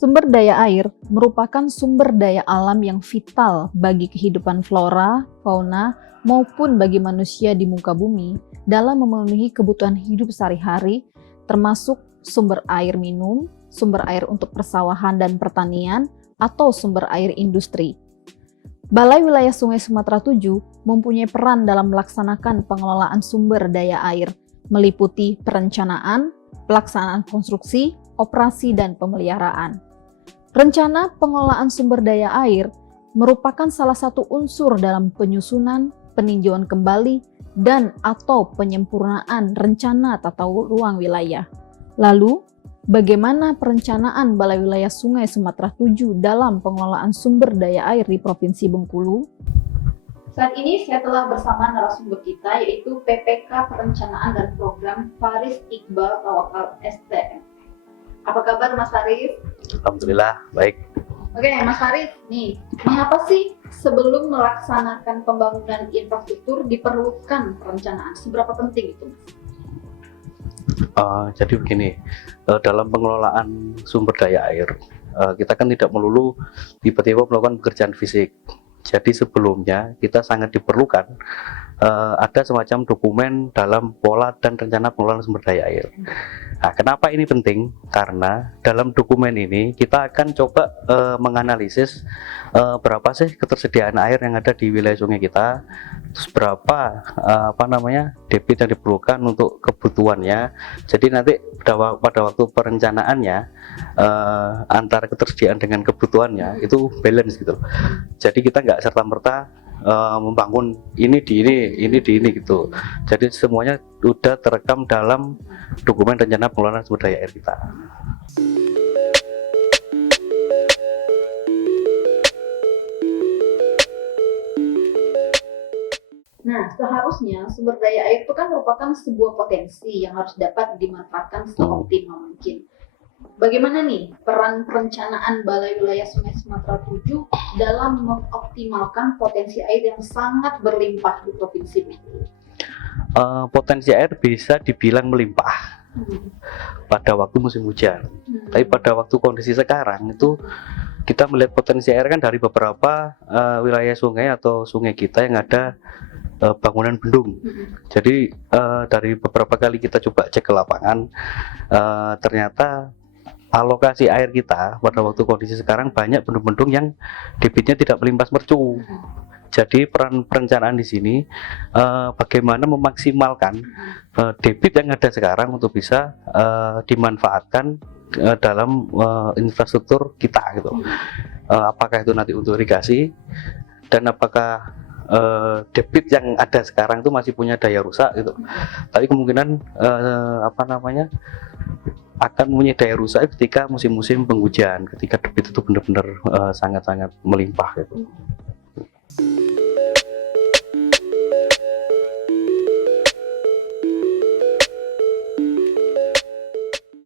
Sumber daya air merupakan sumber daya alam yang vital bagi kehidupan flora, fauna, maupun bagi manusia di muka bumi dalam memenuhi kebutuhan hidup sehari-hari, termasuk sumber air minum, sumber air untuk persawahan dan pertanian, atau sumber air industri. Balai Wilayah Sungai Sumatera 7 mempunyai peran dalam melaksanakan pengelolaan sumber daya air, meliputi perencanaan, pelaksanaan konstruksi, operasi, dan pemeliharaan. Rencana pengelolaan sumber daya air merupakan salah satu unsur dalam penyusunan, peninjauan kembali, dan atau penyempurnaan rencana tata ruang wilayah. Lalu, bagaimana perencanaan Balai Wilayah Sungai Sumatera 7 dalam pengelolaan sumber daya air di Provinsi Bengkulu? Saat ini saya telah bersama narasumber kita, yaitu PPK Perencanaan dan Program Faris Iqbal Tawakal STM. Apa kabar Mas Faris? Alhamdulillah, baik. Oke, Mas Faris, nih, mengapa sih sebelum melaksanakan pembangunan infrastruktur diperlukan perencanaan? Seberapa penting itu, Mas? Jadi begini, dalam pengelolaan sumber daya air, kita kan tidak melulu tiba-tiba melakukan pekerjaan fisik. Jadi sebelumnya kita sangat diperlukan ada semacam dokumen dalam pola dan rencana pengelolaan sumber daya air. Nah, kenapa ini penting? Karena dalam dokumen ini kita akan coba menganalisis berapa sih ketersediaan air yang ada di wilayah sungai kita, terus berapa debit yang diperlukan untuk kebutuhannya. Jadi nanti pada waktu perencanaannya antara ketersediaan dengan kebutuhannya itu balance gitu. Jadi kita nggak serta-merta membangun ini di ini gitu. Jadi semuanya sudah terekam dalam dokumen rencana pengelolaan sumber daya air kita. Nah, seharusnya sumber daya air itu kan merupakan sebuah potensi yang harus dapat dimanfaatkan seoptimal mungkin. Bagaimana nih peran perencanaan Balai Wilayah Sungai Sumatera 7 dalam mengoptimalkan potensi air yang sangat berlimpah di Provinsi Bengkulu? Potensi air bisa dibilang melimpah pada waktu musim hujan. Tapi pada waktu kondisi sekarang itu kita melihat potensi air kan dari beberapa wilayah sungai atau sungai kita yang ada bangunan bendung. Jadi dari beberapa kali kita coba cek ke lapangan, ternyata alokasi air kita pada waktu kondisi sekarang banyak bendung-bendung yang debitnya tidak melimpah mercu. Jadi peran perencanaan di sini bagaimana memaksimalkan debit yang ada sekarang untuk bisa dimanfaatkan dalam infrastruktur kita gitu. Apakah itu nanti untuk irigasi dan apakah debit yang ada sekarang itu masih punya daya rusak gitu. Tapi kemungkinan akan punya daya rusak ketika musim-musim penghujan, ketika debit itu benar-benar sangat-sangat melimpah gitu.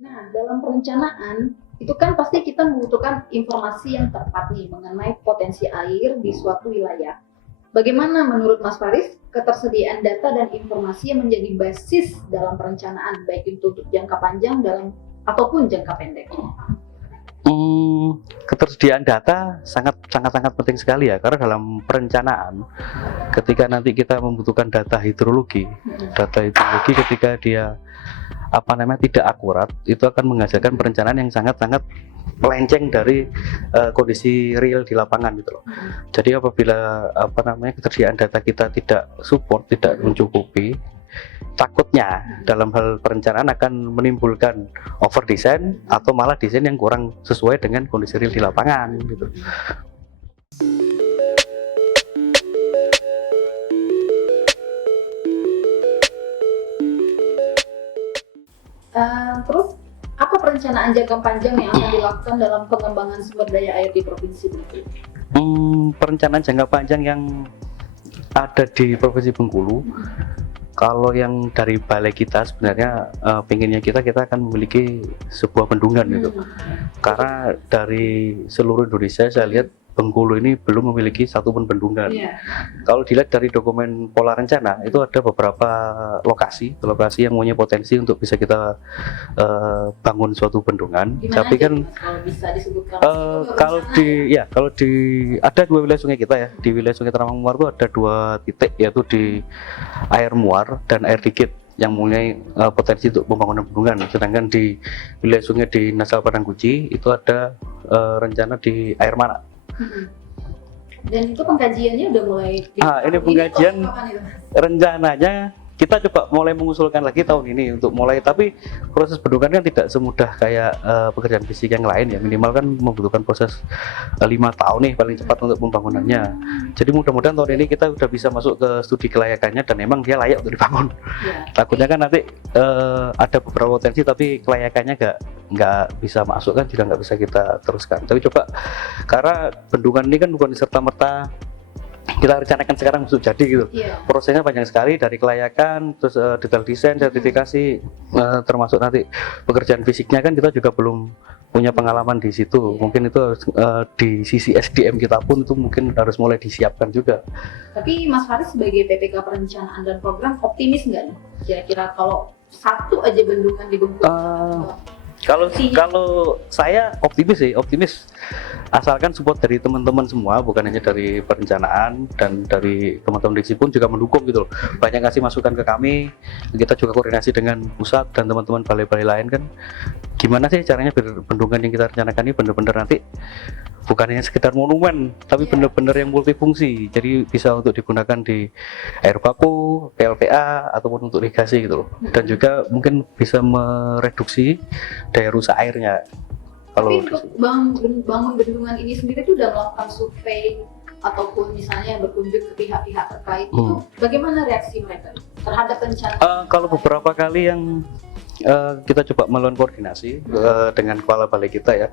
Nah, dalam perencanaan itu kan pasti kita membutuhkan informasi yang tepat nih mengenai potensi air di suatu wilayah. Bagaimana menurut Mas Faris ketersediaan data dan informasi yang menjadi basis dalam perencanaan baik itu untuk jangka panjang ataupun jangka pendek? Ketersediaan data sangat penting sekali ya, karena dalam perencanaan ketika nanti kita membutuhkan data hidrologi ketika dia tidak akurat, itu akan menghasilkan perencanaan yang sangat melenceng dari kondisi real di lapangan gitu loh. Jadi apabila ketersediaan data kita tidak mencukupi, takutnya dalam hal perencanaan akan menimbulkan over design atau malah desain yang kurang sesuai dengan kondisi real di lapangan gitu. Terus apa perencanaan jangka panjang yang akan dilakukan dalam pengembangan sumber daya air di Provinsi Bengkulu? Perencanaan jangka panjang yang ada di Provinsi Bengkulu, kalau yang dari balai kita sebenarnya pengennya kita akan memiliki sebuah bendungan gitu. Karena dari seluruh Indonesia saya lihat Bengkulu ini belum memiliki satupun bendungan. Kalau dilihat dari dokumen pola rencana itu ada beberapa lokasi yang punya potensi untuk bisa kita bangun suatu bendungan. Gimana Tapi aja, kan Mas, kalau bisa disebutkan kalau di ada 2 wilayah sungai kita ya. Di wilayah Sungai Teramanguar itu ada 2 titik, yaitu di air muar dan air dikit yang mempunyai potensi untuk pembangunan bendungan. Sedangkan di wilayah sungai di Nasal Padangkuci itu ada rencana di air mana. Dan itu pengkajiannya udah mulai Ini pengkajian rencananya kita coba mulai mengusulkan lagi tahun ini untuk mulai, tapi proses bendungan kan tidak semudah kayak pekerjaan fisik yang lain ya, minimal kan membutuhkan proses 5 tahun nih paling cepat untuk pembangunannya. Jadi mudah-mudahan tahun ini kita udah bisa masuk ke studi kelayakannya dan memang dia layak untuk dibangun. Takutnya kan nanti ada beberapa potensi tapi kelayakannya nggak bisa masuk kan, juga nggak bisa kita teruskan. Tapi coba, karena bendungan ini kan bukan serta-merta kita rencanakan sekarang untuk jadi gitu. Prosesnya panjang sekali, dari kelayakan, terus detail desain, sertifikasi, termasuk nanti pekerjaan fisiknya kan kita juga belum punya pengalaman di situ. Mungkin itu di sisi SDM kita pun itu mungkin harus mulai disiapkan juga. Tapi Mas Faris sebagai PPK Perencanaan dan Program optimis nggak nih? Kira-kira kalau satu aja bendungan di Bengkulu? Kalau saya optimis asalkan support dari teman-teman semua, bukan hanya dari perencanaan, dan dari teman-teman diksi pun juga mendukung gitu loh. Banyak ngasih masukan ke kami, kita juga koordinasi dengan pusat dan teman-teman balai-balai lain kan, gimana sih caranya biar bendungan yang kita rencanakan ini benar-benar nanti bukan hanya sekedar monumen, tapi benar-benar yang multifungsi. Jadi bisa untuk digunakan di air baku, PLTA, ataupun untuk irigasi gitu loh. Dan juga mungkin bisa mereduksi daya rusak airnya. Tapi untuk bangun bendungan ini sendiri itu udah melakukan survei ataupun misalnya berkunjung ke pihak-pihak terkait itu, bagaimana reaksi mereka terhadap rencana? Kalau beberapa kali yang kita coba melakukan koordinasi dengan kepala balai kita ya,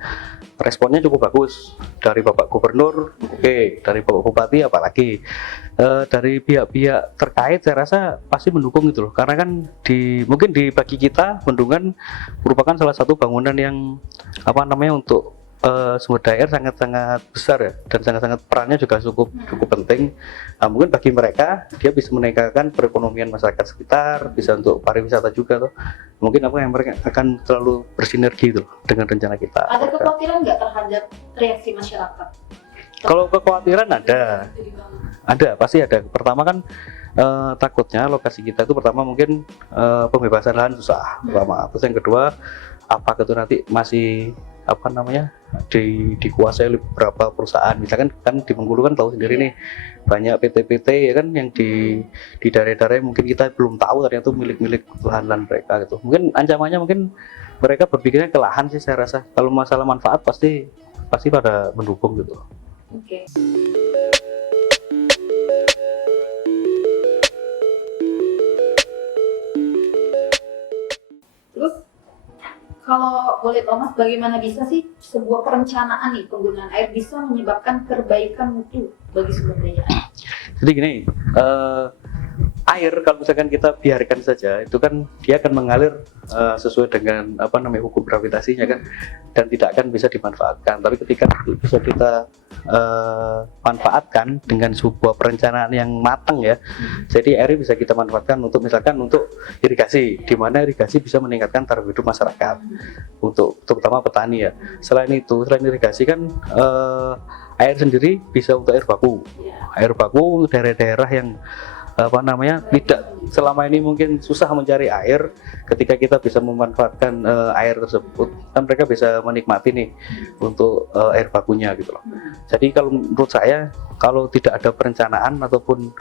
responnya cukup bagus dari Bapak Gubernur, dari Bapak Bupati apalagi, dari pihak-pihak terkait saya rasa pasti mendukung gitu loh, karena kan mungkin bagi kita bendungan merupakan salah satu bangunan yang untuk sumber daya air sangat-sangat besar ya, dan sangat-sangat perannya juga cukup penting. Mungkin bagi mereka dia bisa meningkatkan perekonomian masyarakat sekitar, bisa untuk pariwisata juga tuh. Mungkin mereka akan selalu bersinergi tuh dengan rencana kita. Ada kekhawatiran nggak terhadap reaksi masyarakat? Kalau kekhawatiran ada, pasti ada. Pertama kan takutnya lokasi kita itu pertama mungkin pembebasan lahan susah pertama. Terus yang kedua, apakah itu nanti masih dikuasai oleh beberapa perusahaan. Misalkan kan di Bengkulu kan tahu sendiri nih, banyak PT-PT ya kan yang di daerah-daerah mungkin kita belum tahu ternyata milik lahan-lahan mereka gitu. Mungkin ancamannya mungkin mereka berpikirnya ke lahan sih saya rasa. Kalau masalah manfaat pasti pada mendukung gitu. Oke. Terus kalau boleh tahu Mas, bagaimana bisa sih sebuah perencanaan nih penggunaan air bisa menyebabkan perbaikan mutu bagi sumber daya air? Jadi gini, air kalau misalkan kita biarkan saja itu kan dia akan mengalir sesuai dengan hukum gravitasinya kan, dan tidak akan bisa dimanfaatkan. Tapi ketika bisa kita manfaatkan dengan sebuah perencanaan yang matang ya, jadi air bisa kita manfaatkan untuk misalkan untuk irigasi, di mana irigasi bisa meningkatkan taraf hidup masyarakat untuk terutama petani ya. Selain irigasi kan air sendiri bisa untuk air baku daerah-daerah yang tidak selama ini mungkin susah mencari air. Ketika kita bisa memanfaatkan air tersebut kan mereka bisa menikmati nih untuk air bakunya gitu loh. Jadi kalau menurut saya, kalau tidak ada perencanaan ataupun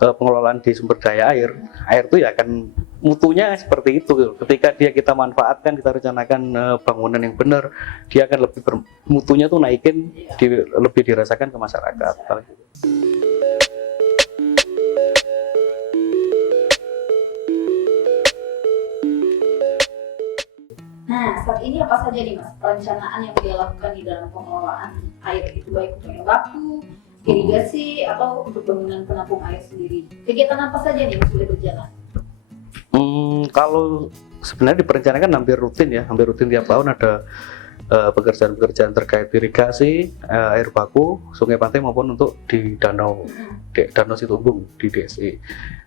pengelolaan di sumber daya air itu ya akan mutunya seperti itu gitu. Ketika kita manfaatkan, kita rencanakan bangunan yang benar, dia akan lebih mutunya tuh naikin, lebih dirasakan ke masyarakat. Nah, saat ini apa saja nih Mas perencanaan yang dilakukan di dalam pengelolaan air itu, baik untuk air baku, irigasi, atau untuk bangunan penampung air sendiri? Kegiatan apa saja nih yang sudah berjalan? Kalau sebenarnya diperencanakan hampir rutin tiap tahun ada pekerjaan-pekerjaan terkait irigasi, air baku, sungai pantai maupun untuk di danau Situmbung di DSI.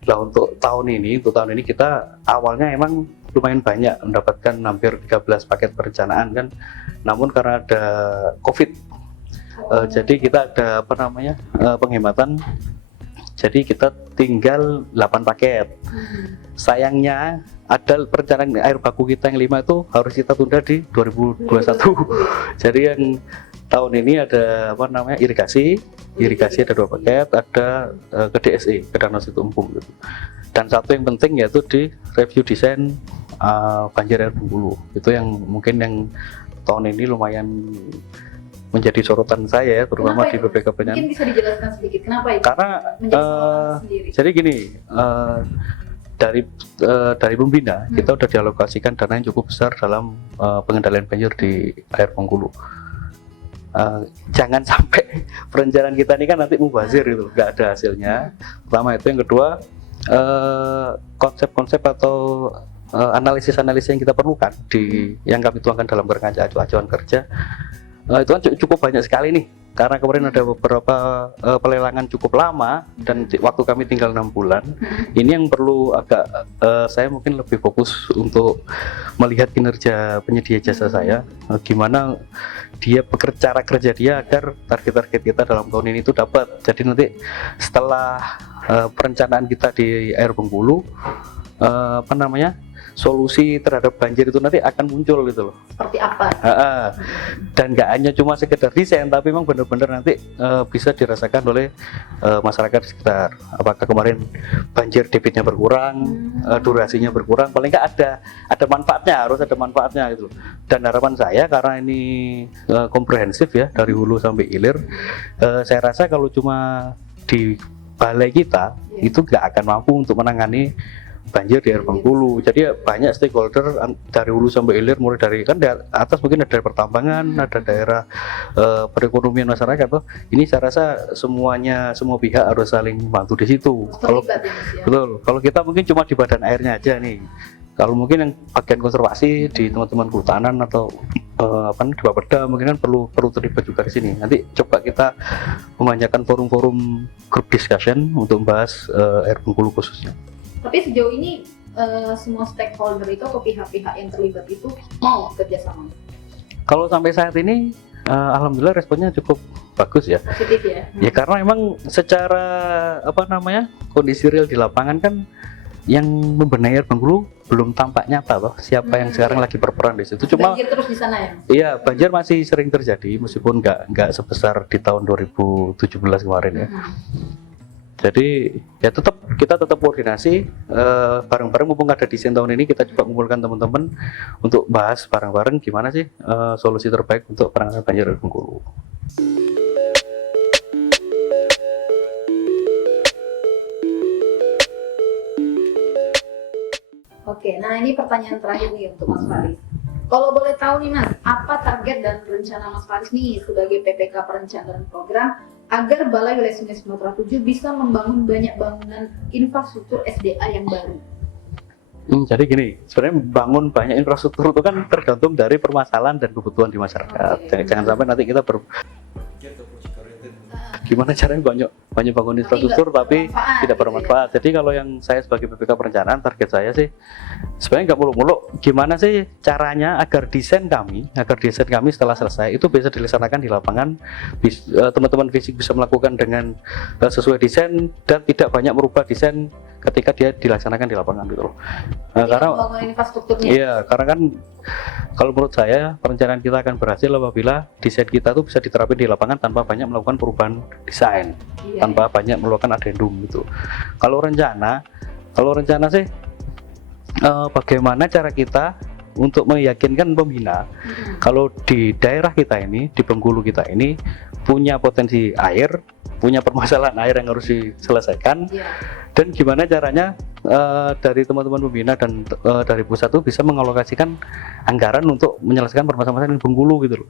Nah untuk tahun ini kita awalnya emang lumayan banyak mendapatkan hampir 13 paket perencanaan kan, namun karena ada COVID, jadi kita ada penghematan. Jadi kita tinggal 8 paket. Sayangnya ada perencanaan air baku kita yang 5 itu harus kita tunda di 2021. Jadi yang tahun ini ada irigasi ada 2 paket, ada ke DSI, ke Danau Situmbung gitu. Dan satu yang penting yaitu di review desain banjir air Bengkulu. Itu yang mungkin yang tahun ini lumayan menjadi sorotan saya ya, terutama di BPK Perencanaan. Mungkin bisa dijelaskan sedikit kenapa itu? Karena jadi gini, dari Pembina kita udah dialokasikan dana yang cukup besar dalam pengendalian banjir di air Bengkulu. Jangan sampai perencanaan kita ini kan nanti mubazir gitu, nggak ada hasilnya. Pertama itu, yang kedua konsep-konsep atau analisis-analisis yang kita perlukan yang kami tuangkan dalam kerangka acuan kerja. Itu kan cukup banyak sekali nih, karena kemarin ada beberapa pelelangan cukup lama dan waktu kami tinggal 6 bulan. Ini yang perlu saya mungkin lebih fokus untuk melihat kinerja penyedia jasa saya, gimana dia cara kerja dia agar target-target kita dalam tahun ini itu dapat. Jadi nanti setelah perencanaan kita di air Bengkulu, solusi terhadap banjir itu nanti akan muncul gitu loh. Seperti apa? Dan nggak hanya cuma sekedar desain, tapi memang benar-benar nanti bisa dirasakan oleh masyarakat di sekitar. Apakah kemarin banjir debitnya berkurang, durasinya berkurang, paling nggak ada manfaatnya, harus ada manfaatnya gitu loh. Dan harapan saya, karena ini komprehensif ya, dari hulu sampai hilir, saya rasa kalau cuma di balai kita itu nggak akan mampu untuk menangani banjir di air Bengkulu. Jadi banyak stakeholder dari hulu sampai hilir, mulai dari kan di atas mungkin ada pertambangan, ada daerah perekonomian masyarakat. Ini saya rasa semua pihak harus saling membantu di situ. Betul. Kalau kita mungkin cuma di badan airnya aja nih. Kalau mungkin yang bagian konservasi di teman-teman kehutanan atau di Bapeda mungkin kan perlu terlibat juga di sini. Nanti coba kita memanjakan forum-forum group discussion untuk membahas air Bengkulu khususnya. Tapi sejauh ini semua stakeholder itu atau pihak-pihak yang terlibat itu mau kerjasama? Kalau sampai saat ini, alhamdulillah responnya cukup bagus ya. Positif ya? Ya karena emang secara kondisi real di lapangan kan yang membenahi air Bengkulu belum tampak nyata loh. Siapa yang sekarang lagi berperan di situ? Cuma banjir terus di sana ya? Iya, banjir masih sering terjadi meskipun nggak sebesar di tahun 2017 kemarin ya. Jadi ya kita tetap koordinasi bareng-bareng, mumpung ada desain tahun ini, kita coba mengumpulkan teman-teman untuk bahas bareng-bareng gimana sih solusi terbaik untuk penanganan banjir di Bengkulu. Oke, nah ini pertanyaan terakhir nih untuk Mas Faris. Kalau boleh tahu nih Mas, apa target dan rencana Mas Faris nih sebagai PPK Perencanaan Program agar Balai Wilayah Sungai Sumatera 7 bisa membangun banyak bangunan infrastruktur SDA yang baru? Jadi gini, sebenarnya bangun banyak infrastruktur itu kan tergantung dari permasalahan dan kebutuhan di masyarakat. Jangan sampai nanti kita gimana caranya banyak bangun infrastruktur tapi tidak bermanfaat. Jadi kalau yang saya sebagai PPK Perencanaan, target saya sih sebenarnya nggak muluk-muluk. Gimana sih caranya agar desain kami setelah selesai itu bisa dilaksanakan di lapangan, teman-teman fisik bisa melakukan dengan sesuai desain dan tidak banyak merubah desain ketika dia dilaksanakan di lapangan gitu loh. Karena infrastrukturnya. Iya, karena kan kalau menurut saya perencanaan kita akan berhasil apabila desain kita tuh bisa diterapkan di lapangan tanpa banyak melakukan perubahan desain, tanpa banyak melakukan adendum gitu. Kalau rencana sih bagaimana cara kita untuk meyakinkan pembina kalau di daerah kita ini, di Bengkulu kita ini punya potensi air, punya permasalahan air yang harus diselesaikan, dan gimana caranya dari teman-teman pembina dan dari pusat itu bisa mengalokasikan anggaran untuk menyelesaikan permasalahan di Bengkulu gitu loh.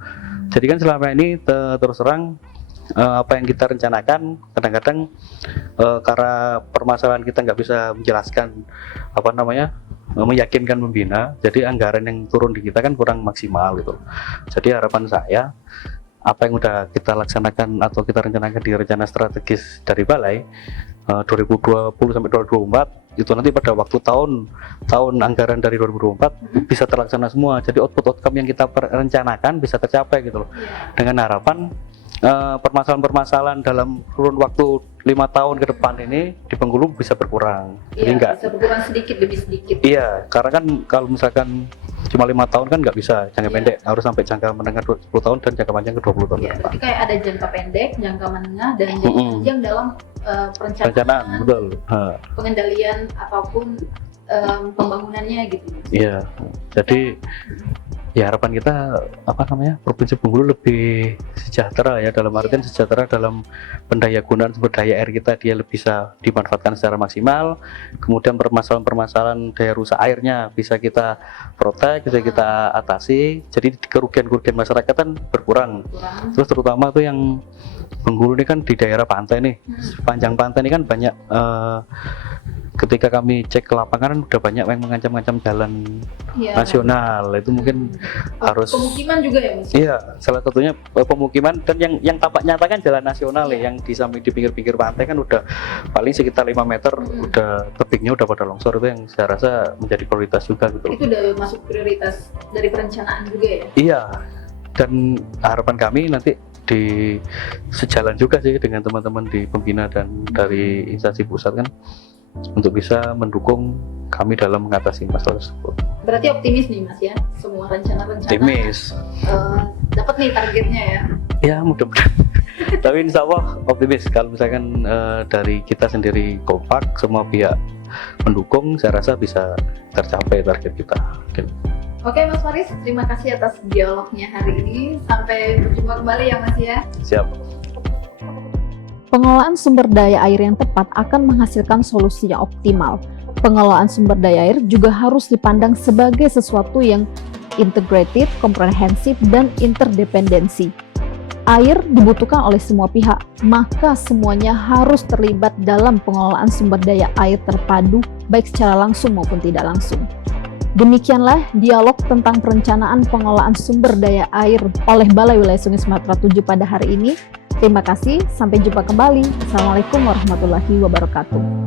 Jadi kan selama ini terus terang apa yang kita rencanakan kadang-kadang karena permasalahan kita nggak bisa menjelaskan meyakinkan pembina. Jadi anggaran yang turun di kita kan kurang maksimal gitu. Jadi harapan saya apa yang udah kita laksanakan atau kita rencanakan di rencana strategis dari Balai 2020 sampai 2024 itu nanti pada waktu tahun anggaran dari 2024 bisa terlaksana semua. Jadi output-outcome yang kita rencanakan bisa tercapai gitu loh. Dengan harapan permasalahan-permasalahan dalam kurun waktu 5 tahun ke depan ini di Bengkulu bisa berkurang. Jadi bisa berkurang sedikit demi sedikit. Iya, karena kan kalau misalkan cuma 5 tahun kan nggak bisa jangka pendek, harus sampai jangka menengah 10 tahun dan jangka panjang ke 20 tahun. Iya, berarti kayak ada jangka pendek, jangka menengah, dan jangka panjang dalam perencanaan, betul. Pengendalian ataupun pembangunannya gitu. Iya, jadi ya harapan kita Provinsi Bengkulu lebih sejahtera ya, dalam artian sejahtera dalam pendaya gunaan sumber daya air kita, dia lebih bisa dimanfaatkan secara maksimal. Kemudian permasalahan daya rusak airnya bisa kita protek, bisa kita atasi. Jadi kerugian masyarakat kan berkurang. Terus terutama tuh yang Bengkulu ini kan di daerah pantai nih, sepanjang pantai ini kan banyak ketika kami cek ke lapangan udah banyak yang mengancam-ancam jalan nasional. Itu mungkin harus pemukiman juga ya Mas? Iya, salah satunya pemukiman, dan yang tampak nyata kan jalan nasional ya, yang di samping di pinggir-pinggir pantai kan udah paling sekitar 5 meter udah tebingnya udah pada longsor. Itu yang saya rasa menjadi prioritas juga gitu. Itu udah masuk prioritas dari perencanaan juga ya? Iya, dan harapan kami nanti di sejalan juga sih dengan teman-teman di pembina dan dari instansi pusat kan, untuk bisa mendukung kami dalam mengatasi masalah tersebut. Berarti optimis nih Mas ya, semua rencana-rencana optimis dapat nih targetnya ya? Ya mudah-mudahan. Tapi insya Allah optimis kalau misalkan dari kita sendiri kompak, semua pihak mendukung, saya rasa bisa tercapai target kita. Oke Mas Faris, terima kasih atas dialognya hari ini. Sampai berjumpa kembali ya Mas ya. Siap. Pengelolaan sumber daya air yang tepat akan menghasilkan solusi yang optimal. Pengelolaan sumber daya air juga harus dipandang sebagai sesuatu yang integrated, komprehensif, dan interdependensi. Air dibutuhkan oleh semua pihak, maka semuanya harus terlibat dalam pengelolaan sumber daya air terpadu, baik secara langsung maupun tidak langsung. Demikianlah dialog tentang perencanaan pengelolaan sumber daya air oleh Balai Wilayah Sungai Sumatera 7 pada hari ini. Terima kasih, sampai jumpa kembali. Assalamualaikum warahmatullahi wabarakatuh.